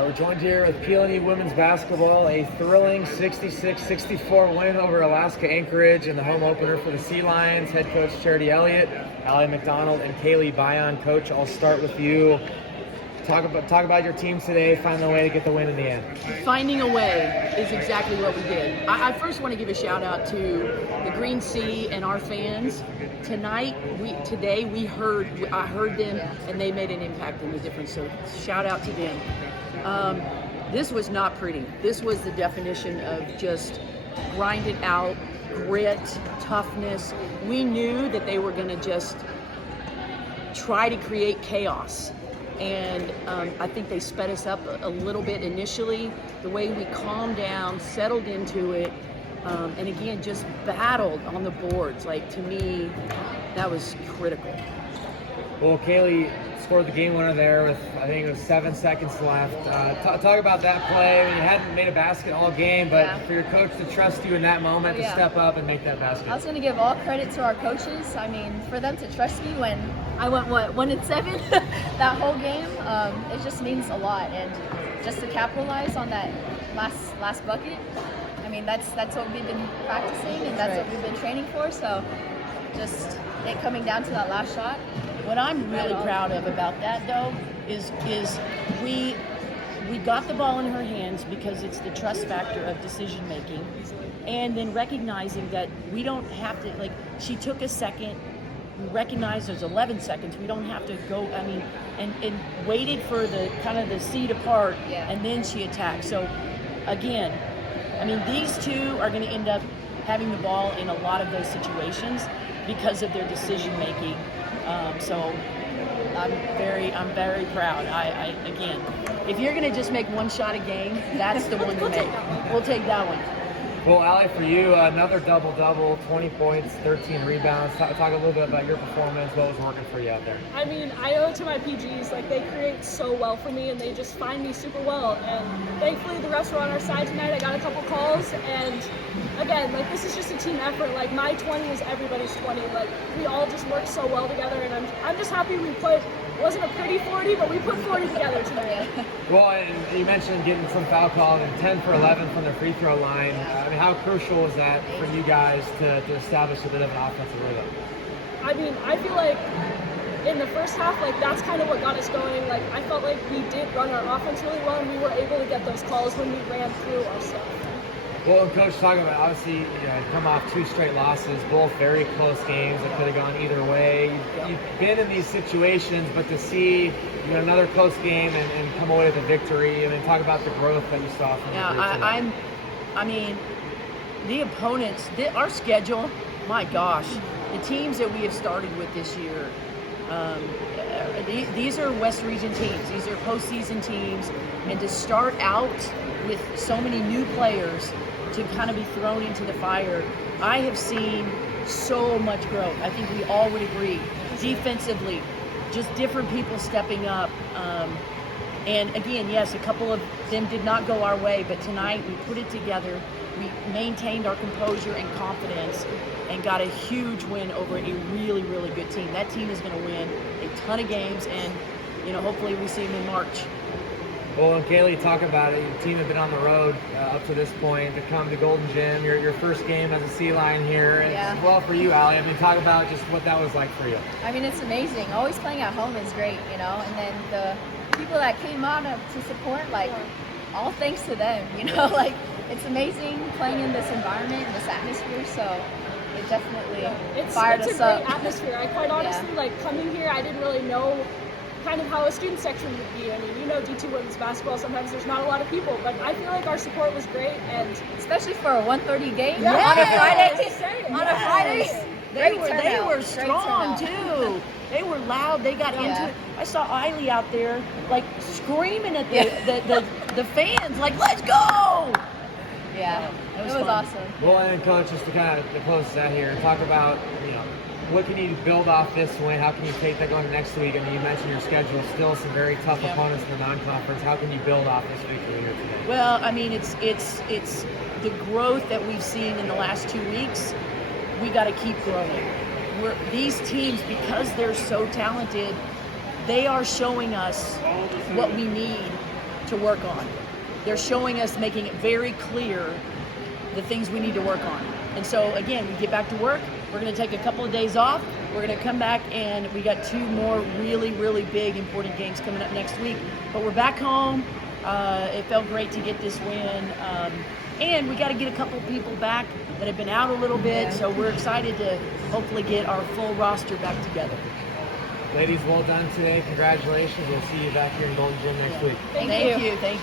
We're joined here with PLNU women's basketball, a thrilling 66-64 win over Alaska Anchorage in the home opener for the Sea Lions. Head coach Charity Elliott, Allie McDonald, and Kaylee Bion. Coach, I'll start with you. Talk about your team today, finding a way to get the win in the end. Finding a way is exactly what we did. I first want to give a shout out to the Green Sea and our fans. Today I heard them, and they made an impact in the difference. So shout out to them. This was not pretty. This was the definition of just grind it out, grit, toughness. We knew that they were going to just try to create chaos. And I think they sped us up a little bit initially. The way we calmed down, settled into it, and again, just battled on the boards. Like, to me, that was critical. Well, Kaylee scored the game winner there with, I think it was 7 seconds left. Talk about that play. I mean, you hadn't made a basket all game, but for your coach to trust you in that moment to step up and make that basket. I was going to give all credit to our coaches. I mean, for them to trust me when I went, 1-7 that whole game, it just means a lot. And just to capitalize on that last bucket, I mean, that's what we've been practicing, and that's what we've been training for. So just it coming down to that last shot. What I'm really proud of about that, though, is we got the ball in her hands because it's the trust factor of decision making, and then recognizing that we don't have to, like, she took a second, we recognized there's 11 seconds, we don't have to go, I mean, and waited for the kind of the seed apart, and then she attacked. So again, I mean, these two are going to end up having the ball in a lot of those situations because of their decision making. So I'm very proud. I again, if you're gonna just make one shot a game, that's the one to make. We'll take that one. Well, Allie, for you, another double-double, 20 points, 13 rebounds. Talk a little bit about your performance. What was working for you out there? I mean, I owe it to my PGs. Like, they create so well for me, and they just find me super well. And thankfully, the refs were on our side tonight. I got a couple calls, and again, like, this is just a team effort. Like, my 20 is everybody's 20. Like, we all just worked so well together, and I'm just happy we put. It wasn't a pretty 40, but we put 40 together tonight. Well, and you mentioned getting some foul calls and 10 for 11 from the free throw line. I mean, how crucial was that for you guys to establish a bit of an offensive rhythm? I mean, I feel like in the first half, like, that's kind of what got us going. Like, I felt like we did run our offense really well, and we were able to get those calls when we ran through our stuff. Well, and Coach, talking about, obviously, you come off 2 straight losses, both very close games that could have gone either way. You've been in these situations, but to see another close game and come away with a victory, and then talk about the growth that you saw from the group today. I mean, the opponents, our schedule, my gosh, the teams that we have started with this year, these are West Region teams. These are postseason teams, and to start out with so many new players to kind of be thrown into the fire, I have seen so much growth. I think we all would agree. Defensively, just different people stepping up. And again, yes, a couple of them did not go our way, but tonight we put it together. We maintained our composure and confidence and got a huge win over a really, really good team. That team is going to win a ton of games, and hopefully we see them in March. Well, and Kaylee, talk about it. Your team had been on the road up to this point to come to Golden Gym. Your first game as a Sea Lion here. Yeah. As well for you, Allie. I mean, talk about just what that was like for you. I mean, it's amazing. Always playing at home is great, and then the people that came out to support, like, all thanks to them, like, it's amazing playing in this environment, this atmosphere, so it definitely fired us up. It's a great atmosphere. I quite honestly, like, coming here, I didn't really know kind of how a student section would be. I mean, D2 women's basketball, sometimes there's not a lot of people, but I feel like our support was great, and especially for a 1:30 game on a Friday. On a Friday, they were strong too. They were loud. They got into it. I saw Eiley out there, like, screaming at the fans, like, "Let's go!" Yeah, it was awesome. Well, and then, Coach, just to kind of close us out here, talk about what can you build off this win? How can you take that going next week? I mean, you mentioned your schedule, still some very tough opponents in the non-conference. How can you build off this victory here today? Well, I mean, it's the growth that we've seen in the last 2 weeks. We got to keep growing. These teams, because they're so talented, they are showing us what we need to work on. They're showing us, making it very clear the things we need to work on. And so again, we get back to work. We're going to take a couple of days off. We're going to come back, and we got 2 more really, really big, important games coming up next week. But we're back home. It felt great to get this win. And we got to get a couple of people back that have been out a little bit. So we're excited to hopefully get our full roster back together. Ladies, well done today. Congratulations. We'll see you back here in Golden Gym next week. Thank you. Thank you.